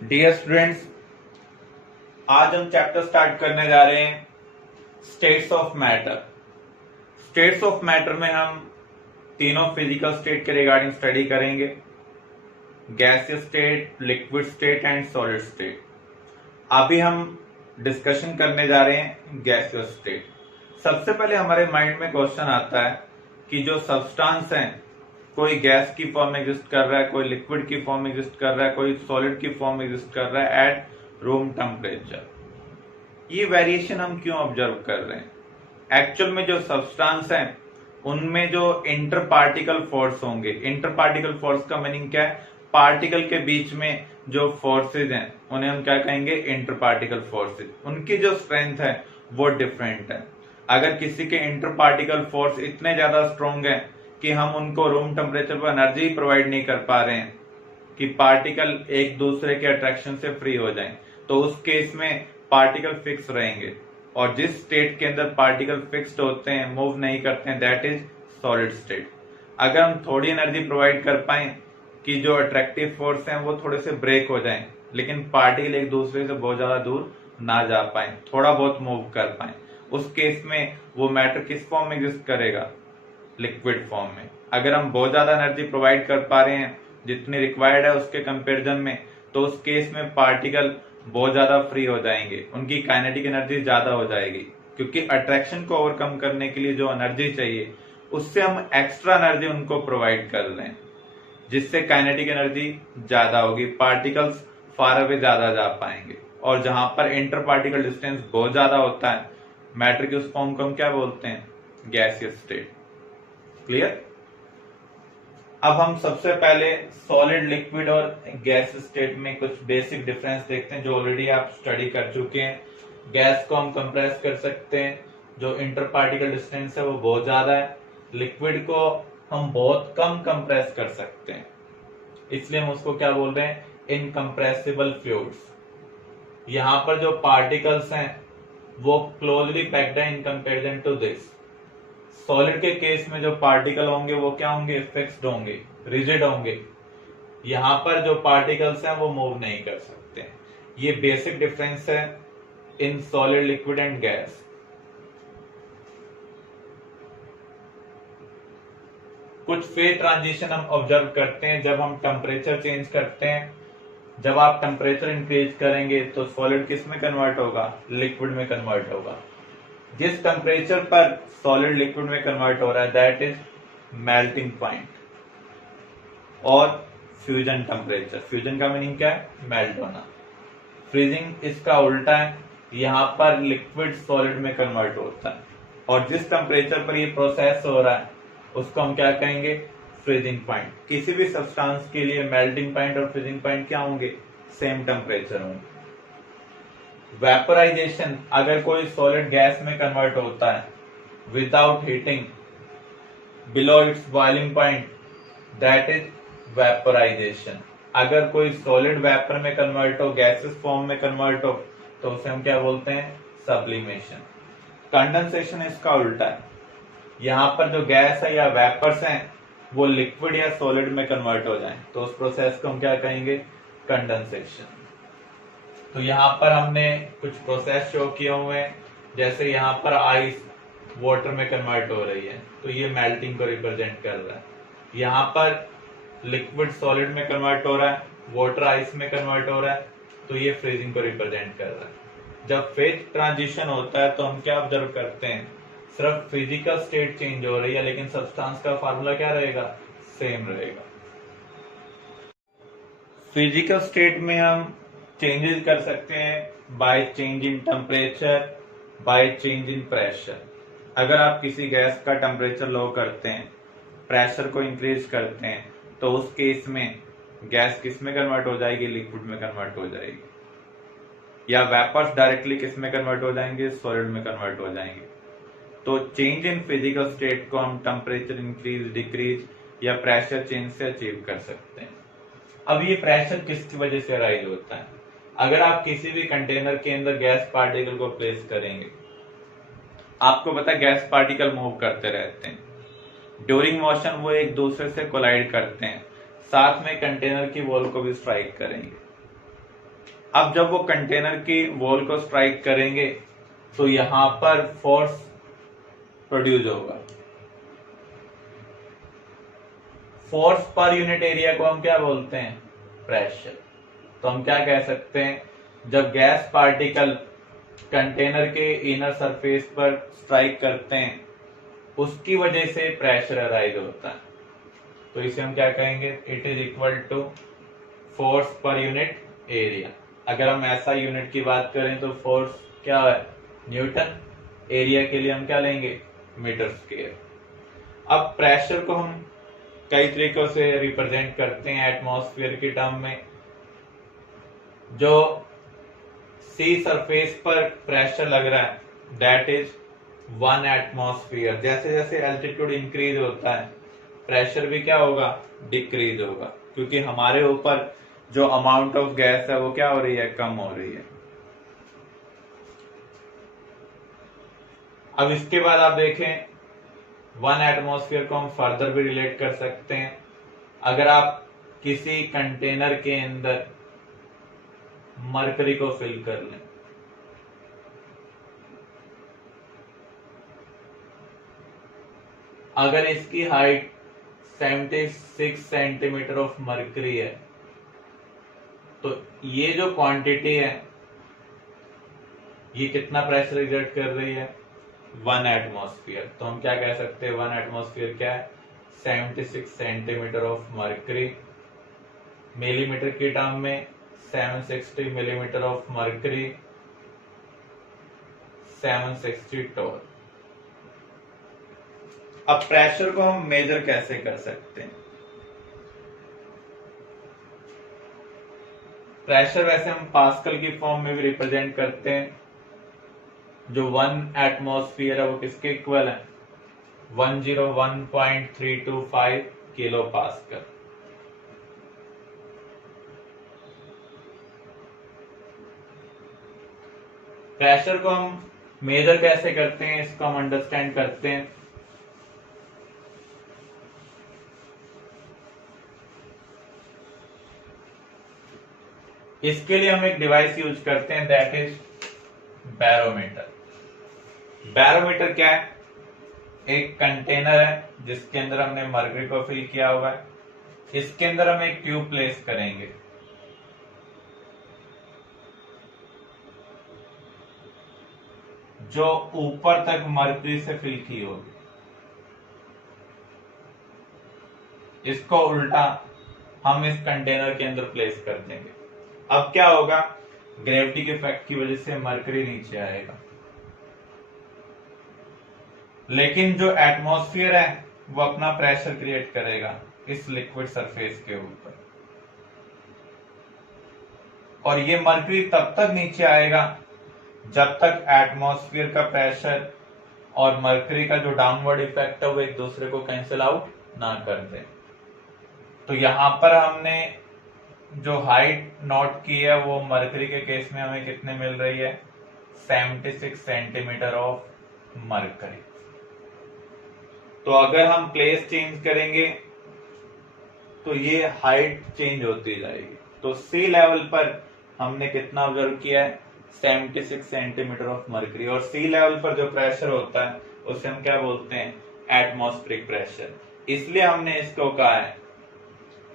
Dear students, आज हम chapter start करने जा रहे हैं states of matter. States of matter में हम तीनों फिजिकल स्टेट के रिगार्डिंग स्टडी करेंगे, gaseous state, liquid state and solid state. अभी हम डिस्कशन करने जा रहे हैं गैसियस स्टेट। सबसे पहले हमारे माइंड में क्वेश्चन आता है कि जो सब्सटेंस है, कोई गैस की फॉर्म में एग्जिस्ट कर रहा है, कोई लिक्विड की फॉर्म में एग्जिस्ट कर रहा है, कोई सॉलिड की फॉर्म में एग्जिस्ट कर रहा है एट रूम टेम्परेचर। ये वेरिएशन हम क्यों ऑब्जर्व कर रहे हैं? एक्चुअल में जो सब्सटेंस है उनमें जो इंटर पार्टिकल फोर्स होंगे, इंटर पार्टिकल फोर्स का मीनिंग क्या है? पार्टिकल के बीच में जो फोर्सेज हैं उन्हें हम क्या कहेंगे? Inter particle forces. उनकी जो स्ट्रेंथ है वो डिफरेंट है। अगर किसी के इंटर पार्टिकल फोर्स इतने ज्यादा स्ट्रॉन्ग है कि हम उनको रूम टेम्परेचर पर एनर्जी प्रोवाइड नहीं कर पा रहे हैं कि पार्टिकल एक दूसरे के अट्रैक्शन से फ्री हो जाएं, तो उस केस में पार्टिकल फिक्स रहेंगे। और जिस स्टेट के अंदर पार्टिकल फिक्स्ड होते हैं, मूव नहीं करते हैं, दैट इज सॉलिड स्टेट। अगर हम थोड़ी एनर्जी प्रोवाइड कर पाए कि जो अट्रैक्टिव फोर्स हैं वो थोड़े से ब्रेक हो जाएं, लेकिन पार्टिकल एक दूसरे से बहुत ज्यादा दूर ना जा पाए, थोड़ा बहुत मूव कर पाए, उस केस में वो मैटर किस फॉर्म में एग्जिस्ट करेगा? लिक्विड फॉर्म में। अगर हम बहुत ज्यादा एनर्जी प्रोवाइड कर पा रहे हैं जितनी रिक्वायर्ड है उसके कंपैरिजन में, तो उस केस में पार्टिकल बहुत ज्यादा फ्री हो जाएंगे, उनकी काइनेटिक एनर्जी ज्यादा हो जाएगी, क्योंकि अट्रैक्शन को ओवरकम करने के लिए जो एनर्जी चाहिए उससे हम एक्स्ट्रा एनर्जी उनको प्रोवाइड कर रहे हैं, जिससे काइनेटिक एनर्जी ज्यादा होगी, पार्टिकल्स फार अवे ज्यादा जा पाएंगे। और जहां पर इंटर पार्टिकल डिस्टेंस बहुत ज्यादा होता है, मैटर की उस फॉर्म को हम क्या बोलते हैं? Gaseous state. क्लियर? अब हम सबसे पहले सॉलिड, लिक्विड और गैस स्टेट में कुछ बेसिक डिफरेंस देखते हैं जो ऑलरेडी आप स्टडी कर चुके हैं। गैस को हम कंप्रेस कर सकते हैं, जो इंटर पार्टिकल डिस्टेंस है वो बहुत ज्यादा है। लिक्विड को हम बहुत कम कंप्रेस कर सकते हैं, इसलिए हम उसको क्या बोल रहे हैं? Incompressible fluids. यहां पर जो पार्टिकल्स हैं वो क्लोजली पैक्ड है in comparison to this. Solid के केस में जो पार्टिकल होंगे वो क्या होंगे? फिक्स्ड होंगे, रिजिड होंगे। यहां पर जो पार्टिकल्स हैं वो मूव नहीं कर सकते। ये बेसिक डिफरेंस है in solid, liquid and gas. कुछ फेज ट्रांजिशन हम ऑब्जर्व करते हैं जब हम टेम्परेचर चेंज करते हैं। जब आप टेम्परेचर इंक्रीज करेंगे तो सॉलिड किस में कन्वर्ट होगा? लिक्विड में कन्वर्ट होगा। जिस टेम्परेचर पर सॉलिड लिक्विड में कन्वर्ट हो रहा है दैट इज मेल्टिंग पॉइंट। और फ्यूजन टेम्परेचर, फ्यूजन का मीनिंग क्या है? मेल्ट होना। फ्रीजिंग इसका उल्टा है, यहां पर लिक्विड सॉलिड में कन्वर्ट होता है। और जिस टेम्परेचर पर ये प्रोसेस हो रहा है उसको हम क्या कहेंगे? Freezing point. किसी भी सब्सटेंस के लिए मेल्टिंग पॉइंट और फ्रीजिंग पॉइंट क्या होंगे? सेम टेम्परेचर होंगे। वेपराइजेशन, अगर कोई सॉलिड गैस में कन्वर्ट होता है without heating below its boiling point, that is vaporisation. अगर कोई सॉलिड वेपर में कन्वर्ट हो, गैसेस फॉर्म में कन्वर्ट हो, तो उसे हम क्या बोलते हैं? सब्लिमेशन। कंडेंसेशन इसका उल्टा है, यहां पर जो गैस है या वेपर्स हैं वो लिक्विड या सॉलिड में कन्वर्ट हो जाएं, तो उस प्रोसेस को हम क्या कहेंगे? कंडेंसेशन। तो यहाँ पर हमने कुछ प्रोसेस शो किए हुए हैं, जैसे यहाँ पर आइस वाटर में कन्वर्ट हो रही है तो ये मेल्टिंग को रिप्रेजेंट कर रहा है। यहाँ पर लिक्विड सॉलिड में कन्वर्ट हो रहा है, वाटर आइस में कन्वर्ट हो रहा है, तो ये फ्रीजिंग को रिप्रेजेंट कर रहा है। जब फेज ट्रांजिशन होता है तो हम क्या ऑब्जर्व करते हैं? सिर्फ फिजिकल स्टेट चेंज हो रही है, लेकिन सब्सटेंस का फार्मूला क्या रहेगा? सेम रहेगा। फिजिकल स्टेट में हम चेंजेस कर सकते हैं by change in temperature, by change in pressure. अगर आप किसी गैस का टेम्परेचर लो करते हैं, प्रेशर को इंक्रीज करते हैं, तो उस केस में गैस किस में कन्वर्ट हो जाएगी? लिक्विड में कन्वर्ट हो जाएगी। या वेपर्स डायरेक्टली किस में कन्वर्ट हो जाएंगे? सॉलिड में कन्वर्ट हो जाएंगे। तो चेंज इन फिजिकल स्टेट को हम टेम्परेचर इंक्रीज, डिक्रीज या प्रेशर चेंज से अचीव कर सकते हैं। अब ये प्रेशर किसकी वजह से राइज होता है? अगर आप किसी भी कंटेनर के अंदर गैस पार्टिकल को प्लेस करेंगे, आपको पता है गैस पार्टिकल मूव करते रहते हैं, ड्यूरिंग मोशन वो एक दूसरे से कोलाइड करते हैं, साथ में कंटेनर की वॉल को भी स्ट्राइक करेंगे। अब जब वो कंटेनर की वॉल को स्ट्राइक करेंगे तो यहां पर फोर्स प्रोड्यूस होगा। फोर्स पर यूनिट एरिया को हम क्या बोलते हैं? प्रेशर। तो हम क्या कह सकते हैं, जब गैस पार्टिकल कंटेनर के इनर सरफेस पर स्ट्राइक करते हैं उसकी वजह से प्रेशर अराइज होता है। तो इसे हम क्या कहेंगे? It is equal to force per unit area. अगर हम ऐसा यूनिट की बात करें तो फोर्स क्या है? न्यूटन। एरिया के लिए हम क्या लेंगे? Metre square. अब प्रेशर को हम कई तरीकों से रिप्रेजेंट करते हैं एटमॉस्फेयर की टर्म में। जो सी सरफेस पर प्रेशर लग रहा है दैट इज 1 एटमॉस्फेयर। जैसे जैसे एल्टीट्यूड इंक्रीज होता है प्रेशर भी क्या होगा? डिक्रीज होगा, क्योंकि हमारे ऊपर जो अमाउंट ऑफ गैस है वो क्या हो रही है? कम हो रही है। अब इसके बाद आप देखें 1 एटमॉस्फेयर को हम फर्दर भी रिलेट कर सकते हैं। अगर आप किसी कंटेनर के अंदर मरकरी को फिल कर लें, अगर इसकी हाइट 76 सेंटीमीटर ऑफ मरकरी है तो ये जो क्वांटिटी है ये कितना प्रेशर एग्जर्ट कर रही है? 1 एटमॉस्फेयर। तो हम क्या कह सकते हैं? 1 एटमॉस्फेयर क्या है? 76 सेंटीमीटर ऑफ मरकरी। मिलीमीटर की टर्म में 760 मिलीमीटर ऑफ मरकरी, 760 टोल। अब प्रेशर को हम मेजर कैसे कर सकते हैं? प्रेशर वैसे हम पास्कल की फॉर्म में भी रिप्रेजेंट करते हैं। जो 1 एटमॉस्फेयर है वो किसके इक्वल है? 101.325 किलो पास्कल। प्रेशर को हम मेजर कैसे करते हैं इसको हम अंडरस्टैंड करते हैं। इसके लिए हम एक डिवाइस यूज करते हैं दैट इज बैरोमीटर। बैरोमीटर क्या है? एक कंटेनर है जिसके अंदर हमने मरकरी को फिल किया हुआ है। इसके अंदर हम एक ट्यूब प्लेस करेंगे। जो ऊपर तक मरकरी से फिल की होगी। इसको उल्टा हम इस कंटेनर के अंदर प्लेस कर देंगे। अब क्या होगा? ग्रेविटी के इफेक्ट की वजह से मरकरी नीचे आएगा, लेकिन जो एटमॉस्फेयर है वो अपना प्रेशर क्रिएट करेगा इस लिक्विड सरफेस के ऊपर, और ये मरकरी तब तक नीचे आएगा जब तक एटमॉस्फेयर का प्रेशर और मरकरी का जो डाउनवर्ड इफेक्ट है वो एक दूसरे को कैंसिल आउट ना कर दे। तो यहां पर हमने जो हाइट नोट की है वो मरकरी के केस में हमें कितने मिल रही है? 76 सेंटीमीटर ऑफ मरकरी। तो अगर हम प्लेस चेंज करेंगे तो ये हाइट चेंज होती जाएगी। तो सी लेवल पर हमने कितना ऑब्जर्व किया है? 76 सेंटीमीटर ऑफ मरकरी। और सी लेवल पर जो प्रेशर होता है उसे हम क्या बोलते हैं? Atmospheric pressure. इसलिए हमने इसको कहा है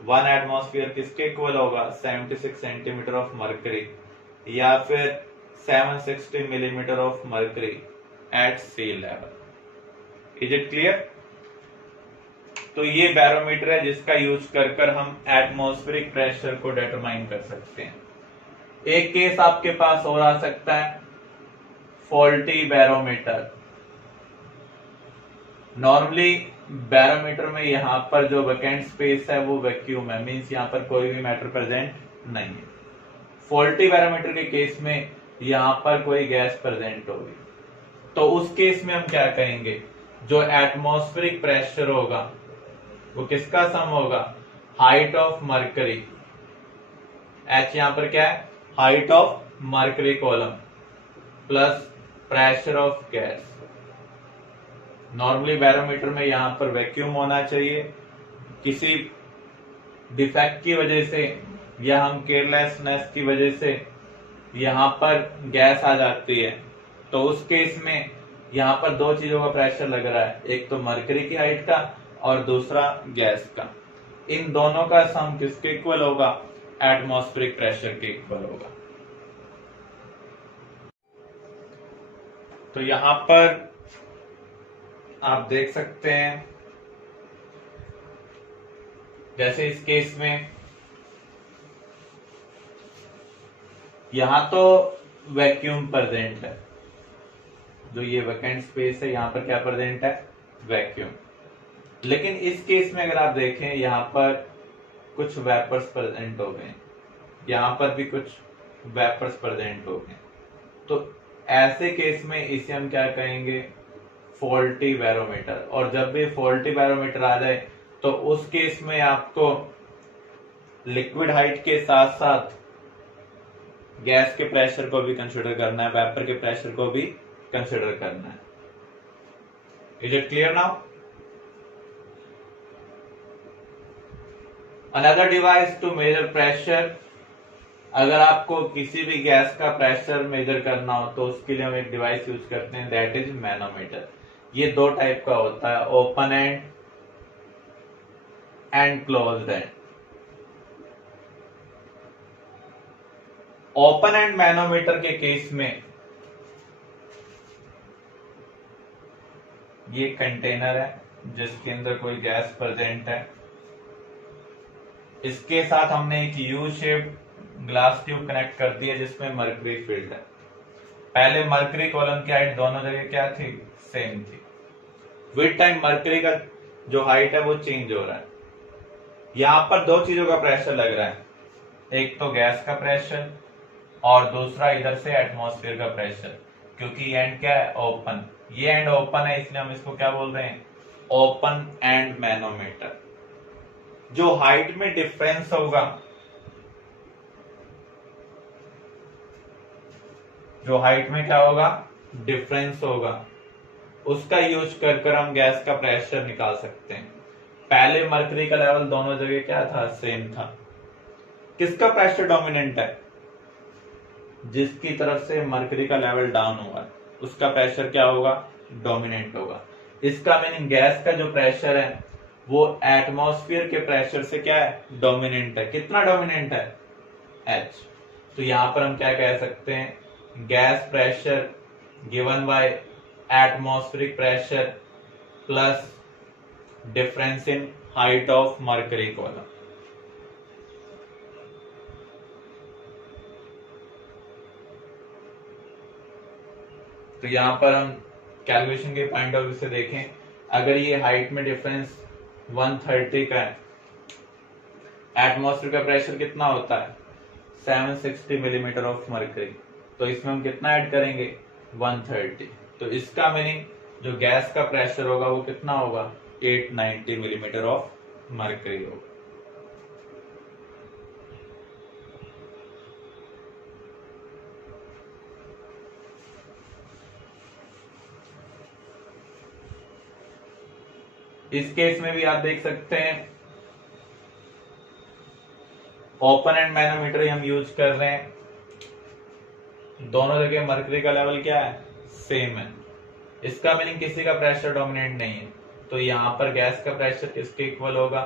1 एटमॉस्फेयर किसके इक्वल होगा? 76 सेंटीमीटर ऑफ मरकरी या फिर 760 millimetre of mercury at sea level. Is it clear? तो ये बैरोमीटर है जिसका यूज कर हम एटमॉस्फेरिक प्रेशर को डिटरमाइन कर सकते हैं। एक केस आपके पास और आ सकता है फॉल्टी बैरोमीटर। नॉर्मली बैरोमीटर में यहां पर जो वैकेंट स्पेस है वो वैक्यूम है, मींस यहां पर कोई भी मैटर प्रेजेंट नहीं है। फॉल्टी बैरोमीटर के केस में यहां पर कोई गैस प्रेजेंट होगी। तो उस केस में हम क्या कहेंगे? जो एटमॉस्फेरिक प्रेशर होगा वो किसका सम होगा? Height of mercury. एच यहां पर क्या है? Height of mercury column plus pressure of gas. Normally barometer में यहां पर वैक्यूम होना चाहिए। किसी डिफेक्ट की वजह से या हम केयरलेसनेस की वजह से यहाँ पर गैस आ जाती है, तो उस केस में यहाँ पर दो चीजों का प्रेशर लग रहा है, एक तो मरकरी की हाइट का और दूसरा गैस का। इन दोनों का सम किसके इक्वल होगा? एटमॉस्फेरिक प्रेशर के इक्वल होगा। तो यहां पर आप देख सकते हैं, जैसे इस केस में यहां तो वैक्यूम प्रेजेंट है, जो ये वैकेंट स्पेस है यहां पर क्या प्रेजेंट है? वैक्यूम। लेकिन इस केस में अगर आप देखें, यहां पर कुछ वेपर्स प्रेजेंट हो गए, यहां पर भी कुछ वेपर्स प्रेजेंट हो गए। तो ऐसे केस में इसे हम क्या कहेंगे? Faulty barometer. और जब भी फॉल्टी बैरोमीटर आ जाए तो उस केस में आपको लिक्विड हाइट के साथ साथ गैस के प्रेशर को भी कंसीडर करना है, वेपर के प्रेशर को भी कंसीडर करना है। Is it clear now? Another device to measure pressure. अगर आपको किसी भी गैस का प्रेशर मेजर करना हो तो उसके लिए हम एक डिवाइस यूज करते हैं, दैट इज मैनोमीटर। ये दो टाइप का होता है, open and closed end. Open and manometer के केस में ये कंटेनर है जिसके अंदर कोई गैस प्रेजेंट है, इसके साथ हमने एक U shape glass tube connect कर दी है जिसमें मर्करी फील्ड है। पहले मर्करी कॉलम की हाइट दोनों जगह क्या थी? सेम थी। विद टाइम मर्करी का जो हाइट है वो चेंज हो रहा है। यहां पर दो चीजों का प्रेशर लग रहा है, एक तो गैस का प्रेशर और दूसरा इधर से एटमॉस्फेयर का प्रेशर। क्योंकि एंड क्या है? ओपन। ये एंड ओपन है, इसलिए हम इसको क्या बोल रहे हैं? Open and manometer. जो हाइट में डिफरेंस होगा, जो हाइट में क्या होगा? डिफरेंस होगा, उसका यूज कर हम गैस का प्रेशर निकाल सकते हैं। पहले मर्करी का लेवल दोनों जगह क्या था? सेम था। किसका प्रेशर डोमिनेंट है? जिसकी तरफ से मर्करी का लेवल डाउन होगा उसका प्रेशर क्या होगा? डोमिनेंट होगा। इसका मीनिंग गैस का जो प्रेशर है वो एटमॉस्फेयर के प्रेशर से क्या है? डोमिनेंट है। कितना डोमिनेंट है? H। तो यहां पर हम क्या कह सकते हैं? Gas pressure given by atmospheric pressure plus difference in height of mercury column. तो यहां पर हम कैलकुलेशन के पॉइंट ऑफ व्यू से देखें, अगर ये हाइट में डिफरेंस 130 का है, एटमॉस्फेयर का प्रेशर कितना होता है? 760 मिलीमीटर ऑफ मर्करी। तो इसमें हम कितना ऐड करेंगे? 130। तो इसका मीनिंग जो गैस का प्रेशर होगा वो कितना होगा? 890 मिलीमीटर ऑफ मर्करी होगा। इस केस में भी आप देख सकते हैं ओपन एंड मैनोमीटर हम यूज कर रहे हैं, दोनों जगह मर्करी का लेवल क्या है? सेम है। इसका मीनिंग किसी का प्रेशर डोमिनेंट नहीं है। तो यहां पर गैस का प्रेशर किसके इक्वल होगा?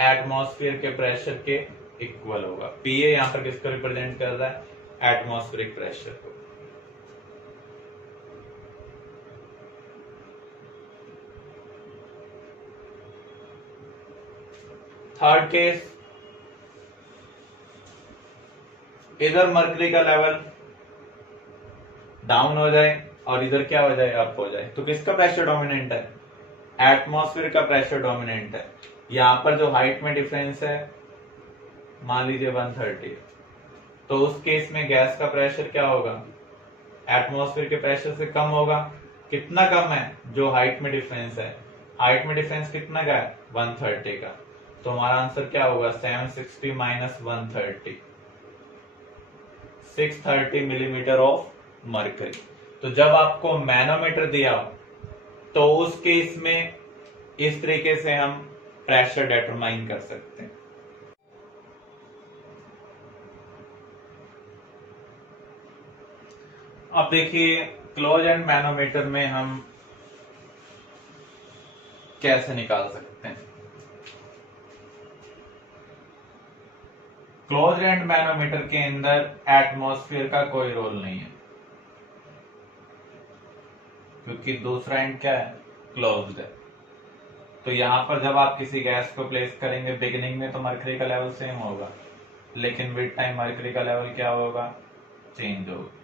एटमॉस्फेयर के प्रेशर के इक्वल होगा। पीए यहां पर किसको रिप्रेजेंट कर रहा है? एटमॉस्फेरिक प्रेशर को। थर्ड केस, इधर मर्करी का लेवल डाउन हो जाए और इधर क्या हो जाए? अप हो जाए। तो किसका प्रेशर डोमिनेंट है? एटमॉस्फेयर का प्रेशर डोमिनेंट है। यहां पर जो हाइट में डिफरेंस है मान लीजिए 130, तो उस केस में गैस का प्रेशर क्या होगा? एटमॉस्फेयर के प्रेशर से कम होगा। कितना कम है? जो हाइट में डिफरेंस है। हाइट में डिफरेंस कितना का है? 130 का। तो हमारा आंसर क्या होगा? 760 माइनस 130, 630 मिलीमीटर ऑफ मर्करी। तो जब आपको मैनोमीटर दिया हो तो उस केस में इस तरीके से हम प्रेशर डिटरमाइन कर सकते हैं। अब देखिए क्लोज एंड मैनोमीटर में हम कैसे निकाल सकते हैं। क्लोज एंड मैनोमीटर के अंदर एटमॉस्फेयर का कोई रोल नहीं है, क्योंकि दूसरा एंड क्या है, क्लोज्ड है। तो यहां पर जब आप किसी गैस को प्लेस करेंगे, बिगिनिंग में तो मर्करी का लेवल सेम होगा, लेकिन विद टाइम मर्करी का लेवल क्या होगा, चेंज होगा।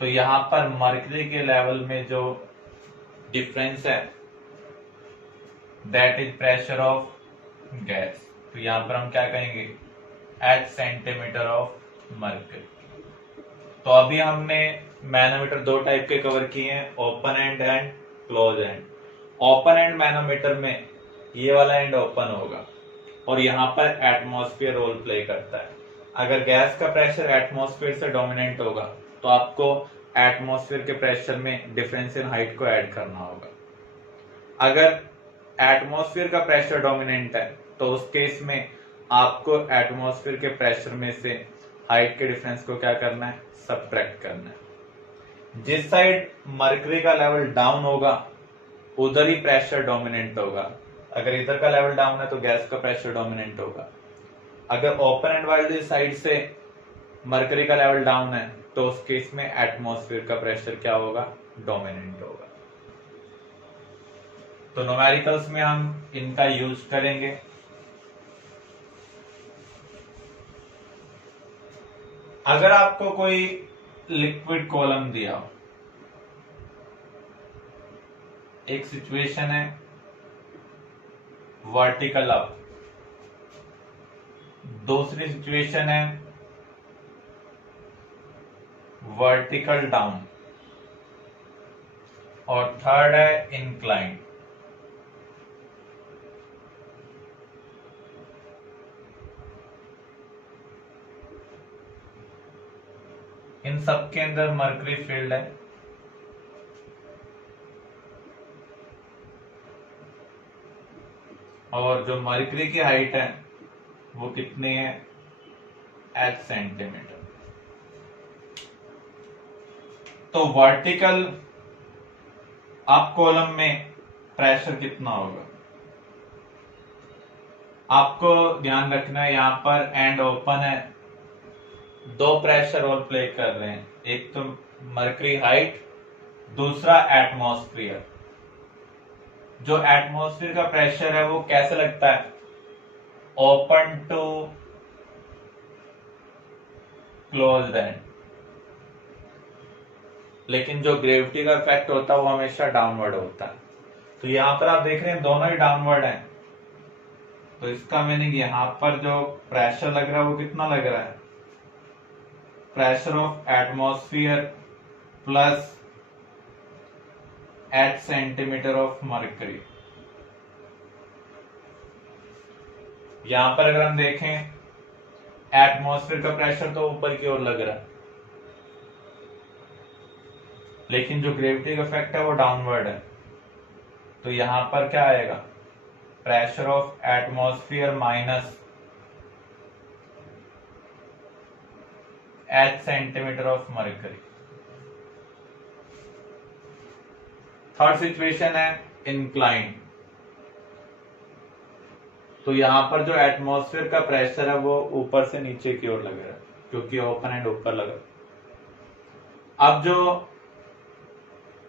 तो यहां पर मर्करी के लेवल में जो डिफरेंस है that is pressure of gas. तो यहां पर हम क्या कहेंगे, एट सेंटीमीटर ऑफ मर्करी। तो अभी हमने मैनोमीटर दो टाइप के कवर किए हैं, open and and close and. Open and manometer में ये वाला एंड ओपन होगा और यहाँ पर एटमॉस्फेयर रोल प्ले करता है। अगर गैस का प्रेशर एटमॉस्फेयर से डोमिनेंट होगा तो आपको एटमॉस्फेयर के प्रेशर में डिफरेंस इन हाइट को ऐड करना होगा। अगर एटमॉस्फेयर का प्रेशर डोमिनेंट है तो उस केस में आपको एटमॉस्फेयर के प्रेशर में से हाइट के डिफरेंस को क्या करना है, सब्ट्रैक्ट करना है। जिस साइड मर्करी का लेवल डाउन होगा उधर ही प्रेशर डोमिनेंट होगा। अगर इधर का लेवल डाउन है तो गैस का प्रेशर डोमिनेंट होगा। अगर ओपन एंड वाली साइड से मर्करी का लेवल डाउन है तो उस केस में एटमॉस्फेयर का प्रेशर क्या होगा, डोमिनेंट होगा। तो न्यूमेरिकल्स में हम इनका यूज करेंगे। अगर आपको कोई लिक्विड कॉलम दिया हो, एक सिचुएशन है वर्टिकल अप, दूसरी सिचुएशन है वर्टिकल डाउन और थर्ड है इंक्लाइन। इन सब के अंदर मर्करी फील्ड है और जो मर्करी की हाइट है वो कितनी है, 8 सेंटीमीटर। तो वर्टिकल अप कॉलम में प्रेशर कितना होगा, आपको ध्यान रखना है। यहां पर एंड ओपन है, दो प्रेशर रोल प्ले कर रहे हैं, एक तो मर्करी हाइट, दूसरा एटमॉस्फेयर। जो एटमॉस्फेयर का प्रेशर है वो कैसे लगता है, ओपन टू क्लोज्ड एंड, लेकिन जो ग्रेविटी का इफेक्ट होता है वो हमेशा डाउनवर्ड होता है। तो यहां पर आप देख रहे हैं दोनों ही डाउनवर्ड हैं, तो इसका मीनिंग यहां पर जो प्रेशर लग रहा है वो कितना लग रहा है, pressure of atmosphere plus 8 centimetre of mercury. यहां पर अगर हम देखें एटमॉस्फेयर का प्रेशर तो ऊपर की ओर लग रहा है, लेकिन जो ग्रेविटी का इफेक्ट है वो डाउनवर्ड है। तो यहां पर क्या आएगा, pressure of atmosphere minus 8 centimetre of mercury. Third situation है इंक्लाइन। तो यहां पर जो एटमॉस्फेयर का प्रेशर है वो ऊपर से नीचे की ओर लग रहा है, क्योंकि ओपन एंड ऊपर लगा। अब जो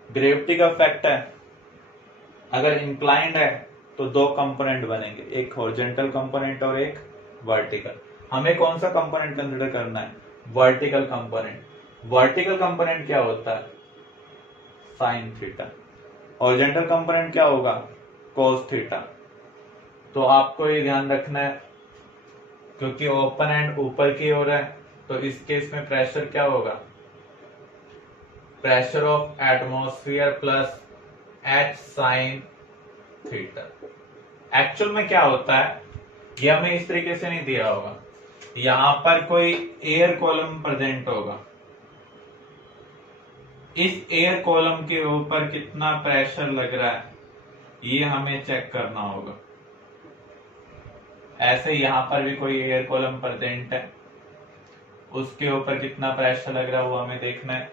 ग्रेविटी का इफेक्ट है, अगर इंक्लाइंड है तो दो कंपोनेंट बनेंगे, एक हॉरिजॉन्टल कंपोनेंट और एक वर्टिकल। हमें कौन सा कंपोनेंट कंसीडर करना है, वर्टिकल कंपोनेंट। वर्टिकल कंपोनेंट क्या होता है, साइन थीटा। हॉरिजॉन्टल कंपोनेंट क्या होगा, कोस थीटा। तो आपको ये ध्यान रखना है, क्योंकि ओपन एंड ऊपर की ओर है तो इस केस में प्रेशर क्या होगा, pressure of atmosphere plus h sine theta. Actual में क्या होता है, ये हमें इस तरीके से नहीं दिया होगा, यहां पर कोई एयर कॉलम प्रेजेंट होगा, इस एयर कॉलम के ऊपर कितना प्रेशर लग रहा है ये हमें चेक करना होगा। ऐसे यहां पर भी कोई एयर कॉलम प्रेजेंट है, उसके ऊपर कितना प्रेशर लग रहा है वो हमें देखना है।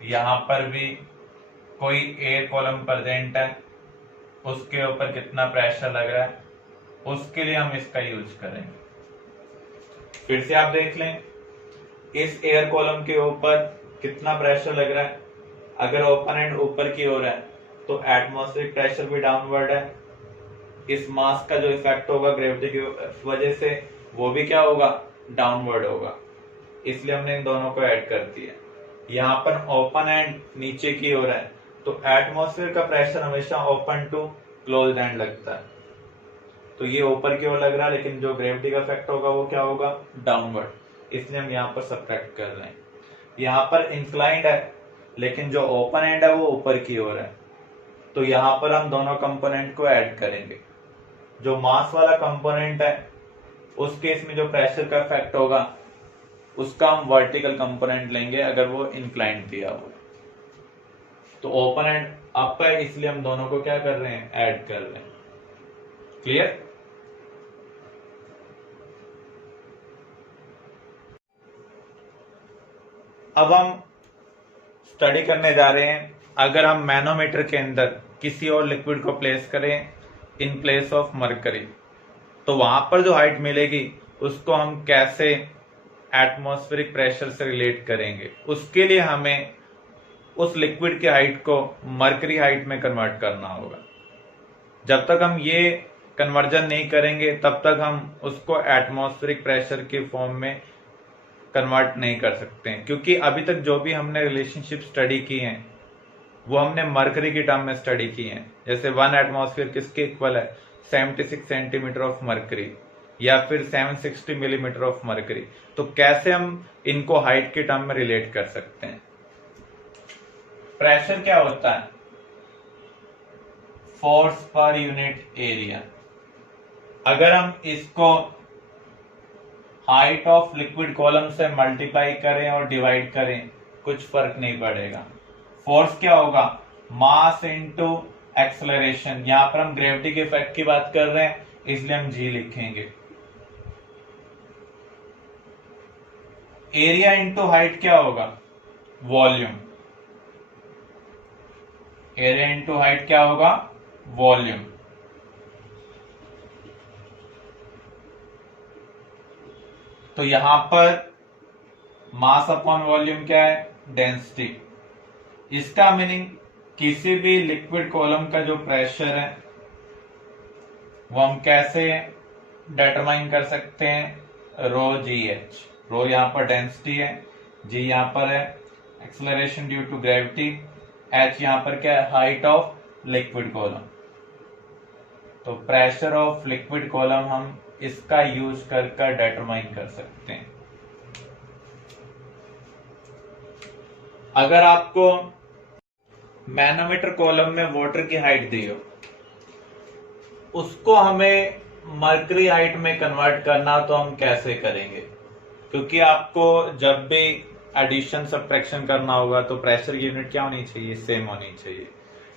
यहां पर भी कोई एयर कॉलम प्रेजेंट है, उसके ऊपर कितना प्रेशर लग रहा है, उसके लिए हम इसका यूज करेंगे। फिर से आप देख लें, इस एयर कॉलम के ऊपर कितना प्रेशर लग रहा है। अगर ओपन एंड ऊपर की ओर है तो एटमॉस्फेरिक प्रेशर भी डाउनवर्ड है। इस मास का जो इफेक्ट होगा ग्रेविटी की वजह से वो भी क्या होगा, डाउनवर्ड होगा। इसलिए हमने इन दोनों को ऐड कर दिया। यहाँ पर ओपन एंड नीचे की ओर है तो एटमॉस्फेयर का प्रेशर हमेशा ओपन टू क्लोज्ड एंड लगता है, तो ये ऊपर की ओर लग रहा है, लेकिन जो ग्रेविटी का इफेक्ट होगा वो क्या होगा, डाउनवर्ड। इसलिए हम यहाँ पर सब्ट्रैक्ट कर रहे हैं। यहाँ पर इंक्लाइंड है लेकिन जो ओपन एंड है वो ऊपर की ओर है, तो यहाँ पर हम दोनों कंपोनेंट को ऐड करेंगे। जो मास वाला कंपोनेंट है उस केस में जो प्रेशर का इफेक्ट होगा उसका हम वर्टिकल कंपोनेंट लेंगे अगर वो इंक्लाइंड दिया हो। तो ओपन एंड अप है, इसलिए हम दोनों को क्या कर रहे हैं, ऐड कर रहे हैं। क्लियर? अब हम स्टडी करने जा रहे हैं, अगर हम मैनोमीटर के अंदर किसी और लिक्विड को प्लेस करें इन प्लेस ऑफ मरकरी, तो वहां पर जो हाइट मिलेगी उसको हम कैसे एटमॉस्फेरिक प्रेशर से रिलेट करेंगे। उसके लिए हमें उस लिक्विड की हाइट को मरकरी हाइट में कन्वर्ट करना होगा। जब तक हम ये कन्वर्जन नहीं करेंगे तब तक हम उसको एटमॉस्फेरिक प्रेशर के फॉर्म में कन्वर्ट नहीं कर सकते हैं, क्योंकि अभी तक जो भी हमने रिलेशनशिप स्टडी की हैं वो हमने मरकरी की टर्म में स्टडी की हैं। जैसे 1 एटमॉस्फेयर किसके इक्वल है, 76 सेंटीमीटर ऑफ मरकरी या फिर 760 मिलीमीटर ऑफ मरकरी। तो कैसे हम इनको हाइट के टर्म में रिलेट कर सकते हैं। प्रेशर क्या होता है, फोर्स पर यूनिट एरिया। अगर हम इसको हाइट ऑफ लिक्विड कॉलम से मल्टीप्लाई करें और डिवाइड करें कुछ फर्क नहीं पड़ेगा। फोर्स क्या होगा, मास इनटू एक्सेलरेशन। यहां पर हम ग्रेविटी के इफेक्ट की बात कर रहे हैं इसलिए हम जी लिखेंगे। एरिया इनटू हाइट क्या होगा, वॉल्यूम। एरिया इनटू हाइट क्या होगा, वॉल्यूम। तो यहां पर मास अपॉन वॉल्यूम क्या है, डेंसिटी। इसका मीनिंग किसी भी लिक्विड कॉलम का जो प्रेशर है वो हम कैसे डिटरमाइन कर सकते हैं, रो जी एच। रो यहां पर डेंसिटी है, जी यहां पर है acceleration due to gravity, h यहां पर क्या है, हाइट ऑफ लिक्विड कॉलम। तो प्रेशर ऑफ लिक्विड कॉलम हम इसका यूज कर डिटरमाइन कर सकते हैं। अगर आपको मैनोमीटर कॉलम में वाटर की हाइट दी हो, उसको हमें मरकरी हाइट में कन्वर्ट करना, तो हम कैसे करेंगे, क्योंकि आपको जब भी एडिशन सब्ट्रैक्शन करना होगा तो प्रेशर की यूनिट क्या होनी चाहिए, सेम होनी चाहिए।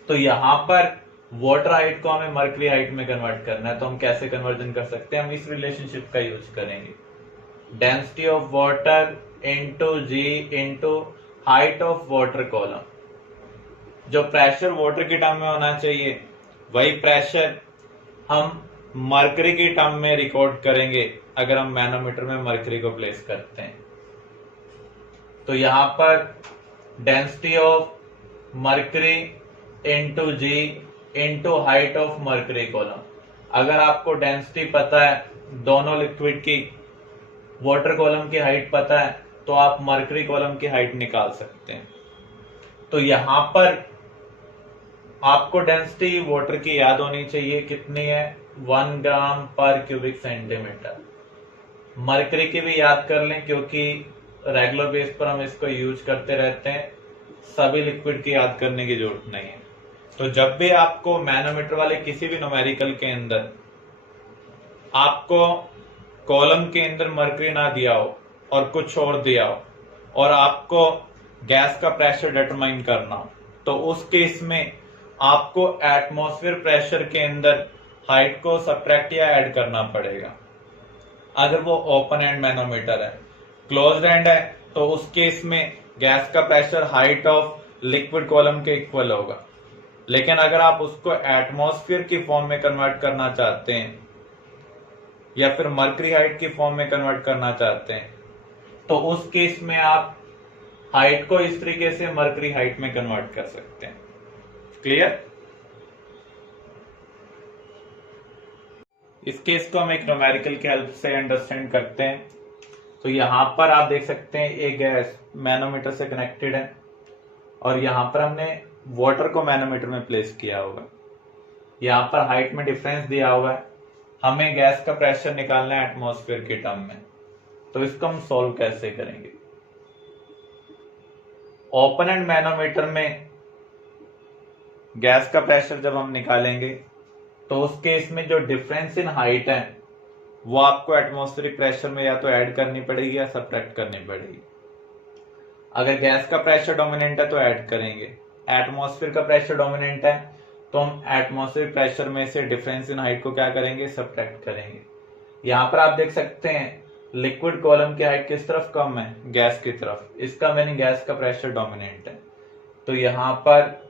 तो यहां पर वाटर हाइट को हमें मरकरी हाइट में कन्वर्ट करना है, तो हम कैसे कन्वर्जन कर सकते हैं, हम इस रिलेशनशिप का यूज करेंगे। Density of water into g into height of water column. जो प्रेशर वाटर की टर्म में होना चाहिए वही प्रेशर हम मरकरी की टर्म में रिकॉर्ड करेंगे अगर हम मैनोमीटर में मरकरी को प्लेस करते हैं। तो यहां पर density of mercury into g into height of mercury column. अगर आपको डेंसिटी पता है दोनों लिक्विड की, वाटर कॉलम की हाइट पता है, तो आप मरकरी कॉलम की हाइट निकाल सकते हैं। तो यहां पर आपको डेंसिटी वाटर की याद होनी चाहिए, कितनी है, 1 ग्राम पर क्यूबिक सेंटीमीटर। मरकरी की भी याद कर लें क्योंकि रेगुलर बेस पर हम इसको यूज करते रहते हैं, सभी लिक्विड की याद करने की जरूरत नहीं है। तो जब भी आपको मैनोमीटर वाले किसी भी न्यूमेरिकल के अंदर आपको कॉलम के अंदर मरकरी ना दिया हो और कुछ और दिया हो और आपको गैस का प्रेशर डिटरमाइन करना हो, तो उस केस में आपको एटमॉस्फेयर प्रेशर के अंदर हाइट को सब्ट्रैक्ट या ऐड करना पड़ेगा। अगर वो ओपन एंड मैनोमीटर है, क्लोज्ड एंड है, तो उस केस में गैस का pressure height of liquid column के इक्वल होगा। लेकिन अगर आप उसको एटमॉस्फेयर की फॉर्म में कन्वर्ट करना चाहते हैं या फिर मर्करी हाइट की फॉर्म में कन्वर्ट करना चाहते हैं तो उस केस में आप हाइट को इस तरीके से मर्करी हाइट में कन्वर्ट कर सकते हैं। क्लियर? इस केस को हम एक न्यूमेरिकल की हेल्प से अंडरस्टैंड करते हैं। तो यहां पर आप देख सकते हैं एक गैस मैनोमीटर से कनेक्टेड है और यहां पर हमने वाटर को मैनोमीटर में प्लेस किया होगा। यहां पर हाइट में डिफरेंस दिया हुआ है, हमें गैस का प्रेशर निकालना है एटमॉस्फेयर के टर्म में। तो इसको हम सॉल्व कैसे करेंगे? ओपन एंड मैनोमीटर में गैस का प्रेशर जब हम निकालेंगे तो उस केस में जो डिफरेंस इन हाइट है वो आपको एटमॉस्फेरिक प्रेशर में या तो ऐड करनी पड़ेगी या सब्ट्रैक्ट करनी पड़ेगी। अगर गैस का प्रेशर डोमिनेंट है तो ऐड करेंगे, एटमॉस्फेयर का प्रेशर डोमिनेंट है तो हम एटमॉस्फेरिक प्रेशर में से डिफरेंस इन हाइट को क्या करेंगे? सब्ट्रैक्ट करेंगे। यहां पर आप देख सकते हैं लिक्विड कॉलम की हाइट किस तरफ कम है? गैस की तरफ। इसका मीनिंग गैस का प्रेशर डोमिनेंट है। तो यहां पर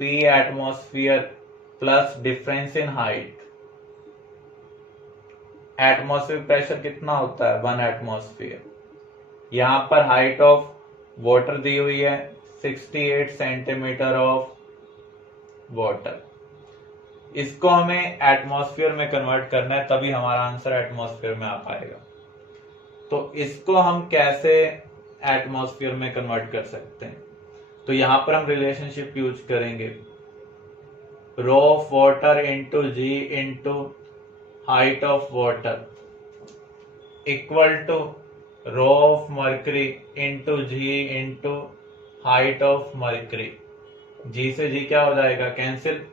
P atmosphere plus difference in height, atmosphere pressure कितना होता है? 1 एटमॉस्फेयर। यहां पर हाइट ऑफ वाटर दी हुई है 68 सेंटीमीटर ऑफ वाटर। इसको हमें एटमॉस्फेयर में कन्वर्ट करना है, तभी हमारा आंसर एटमॉस्फेयर में आ पाएगा। तो इसको हम कैसे एटमॉस्फेयर में कन्वर्ट कर सकते हैं? तो यहां पर हम रिलेशनशिप यूज करेंगे, row of water into g into height of water equal to row of mercury into g into height of mercury. जी से जी क्या हो जाएगा? कैंसिल।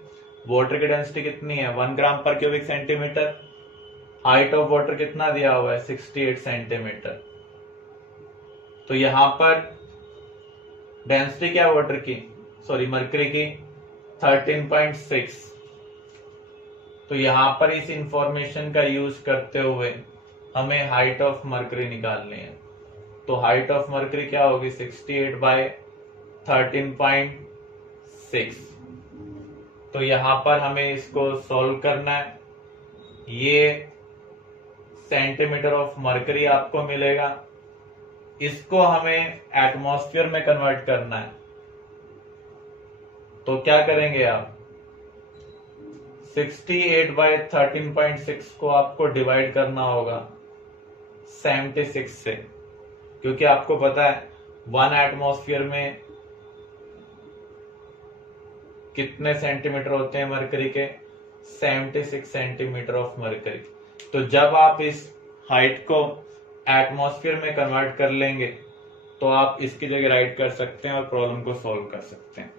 वाटर की डेंसिटी कितनी है? 1 ग्राम पर cubic centimetre. Height of water कितना दिया हुआ है? 68 सेंटीमीटर। तो यहां पर डेंसिटी क्या वाटर की, सॉरी मर्करी की 13.6। तो यहां पर इस इंफॉर्मेशन का यूज करते हुए हमें हाइट ऑफ मर्करी निकालनी है। तो हाइट ऑफ मर्करी क्या होगी? 68 बाय 13.6। तो यहां पर हमें इसको सॉल्व करना है। ये सेंटीमीटर ऑफ मर्करी आपको मिलेगा, इसको हमें एटमॉस्फेयर में कन्वर्ट करना है। तो क्या करेंगे आप? 68 बाय 13.6 को आपको डिवाइड करना होगा 76 से, क्योंकि आपको पता है 1 एटमॉस्फेयर में कितने सेंटीमीटर होते हैं मरकरी के? 76 सेंटीमीटर ऑफ मरकरी। तो जब आप इस हाइट को एटमॉस्फेयर में कन्वर्ट कर लेंगे तो आप इसकी जगह राइट कर सकते हैं और प्रॉब्लम को सॉल्व कर सकते हैं।